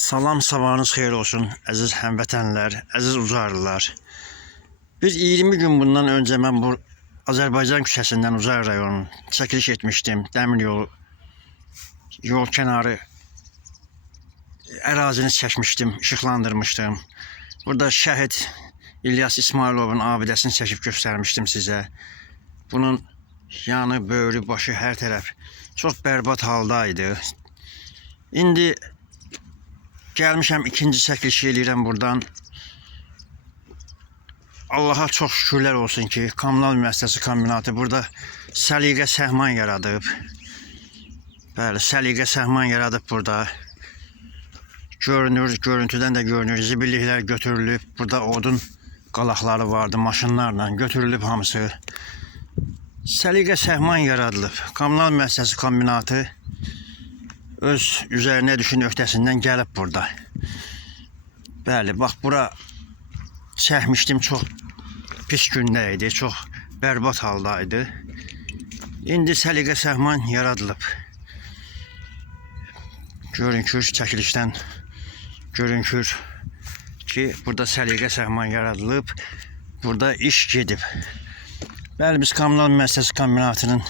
Salam, sabahınız xeyir olsun əziz həmvətənlər, əziz Ucarlılar. Bir 20 gün bundan önce mən bu Azərbaycan küçəsindən Ucar rayonu çəkiliş etmişdim. Dəmir yol kənarı ərazini çəkmişdim, işıqlandırmışdım. Burada şəhid İlyas İsmailovun abidəsini çəkib göstərmişdim sizə. Bunun yanı, böyrü, başı, hər tərəf çox bərbad haldaydı. İndi gəlmişəm, ikinci çəkilişi eləyirəm buradan. Allaha çox şükürlər olsun ki, Kommunal Müəssisəsi Kombinatı burada səliqə səhman yaradıb. Bəli, səliqə səhman yaradıb burada. Görünür, görüntüdən də görünür, zibilliklər götürülüb. Burada odun qalaqları vardı, maşınlarla götürülüb hamısı. Səliqə səhman yaradılıb. Kommunal Müəssisəsi Kombinatı öz üzərinə düşün öhdəsindən gəlib burada. Bəli, bax bura çəkmişdim, çox pis gündə idi, çox bərbad haldaydı. İndi səliqə səhman yaradılıb. Görünkür, çəkilişdən görünkür ki, burada səliqə səhman yaradılıb, burada iş gedib. Bəli, biz Kommunal Müəssisəsi Kombinatının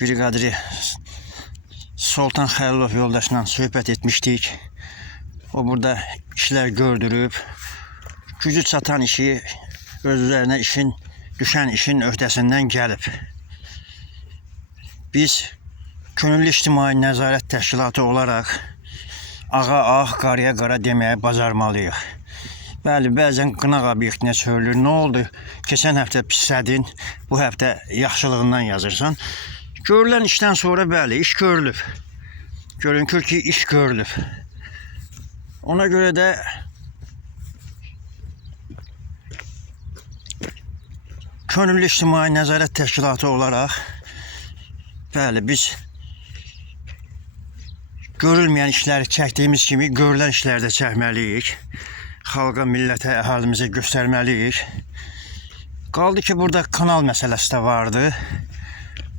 briqadiri Sultan Xəlilov yoldaşla söhbət etmişdik. O burada işlər gördürüb, gücü çatan işi, öz üzərinə düşən işin öhdəsindən gəlib. Biz Könüllü İctimai Nəzarət Təşkilatı olaraq ağa ağ, qarıya qara deməyə bacarmalıyıq. Bəli, bəzən qınaq obyektinə çörülür. Nə oldu? Keçən həftə pislədin, bu həftə yaxşılığından yazırsan. Görülən işdən sonra bəli, iş görülüb. Görünkür ki, iş görülüb. Ona görə də Könüllü İctimai Nəzarət Təşkilatı olaraq bəli, biz görülməyən işləri çəkdiyimiz kimi görülən işləri də çəkməliyik. Xalqa, millətə, əhalimizə göstərməliyik. Qaldı ki, burada kanal məsələsi də vardı.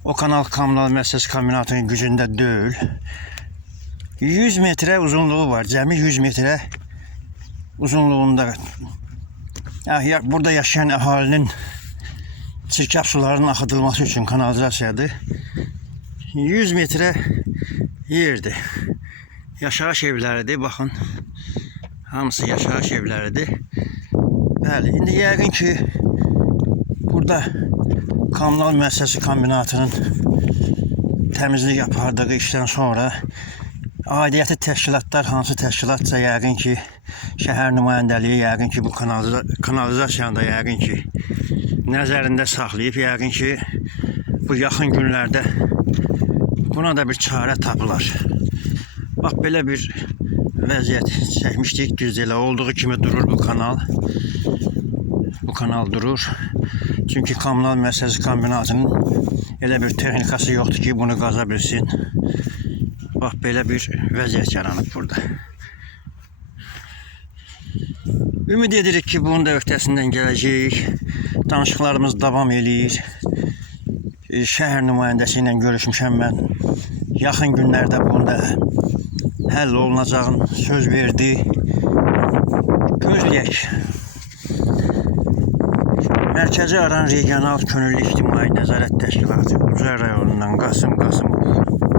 O kanal Kommunal Müəssisəsi Kombinatının gücündə deyil. 100 metrə uzunluğu var, cəmi 100 metrə uzunluğunda. Burada yaşayan əhalinin çirkab sularının axıdılması üçün kanalizasiyadır. 100 metrə yerdir. Yaşayış evləridir, baxın. Hamısı yaşayış evləridir. Bəli, indi yəqin ki, burada Kommunal Müəssisəsi Kombinatının təmizlik apardığı işdən sonra aidiyyəti təşkilatlar, hansı təşkilatsa yəqin ki, şəhər nümayəndəliyi yəqin ki, bu kanalizasiyanı da yəqin ki, nəzərində saxlayıb, yəqin ki, bu yaxın günlərdə buna da bir çarə tapılar. Bax, belə bir vəziyyət çəkmişdik, düz elə olduğu kimi durur bu kanal. Bu kanal durur. Çünki Kommunal Müəssisəsi Kombinatının elə bir texnikası yoxdur ki, bunu qaza bilsin. Bax, belə bir vəziyyət yaranıb burada. Ümid edirik ki, bunun da öhdəsindən gələcəyik. Danışıqlarımız davam eləyir. Şəhər nümayəndəsi ilə görüşmüşəm mən. Yaxın günlərdə bunda həll olunacağını söz verdi. Gözləyək. Mərkəzi Aran Regional Könüllü İctimai Nəzarət Təşkilatı Ucar rayonundan Qasım Qasımov.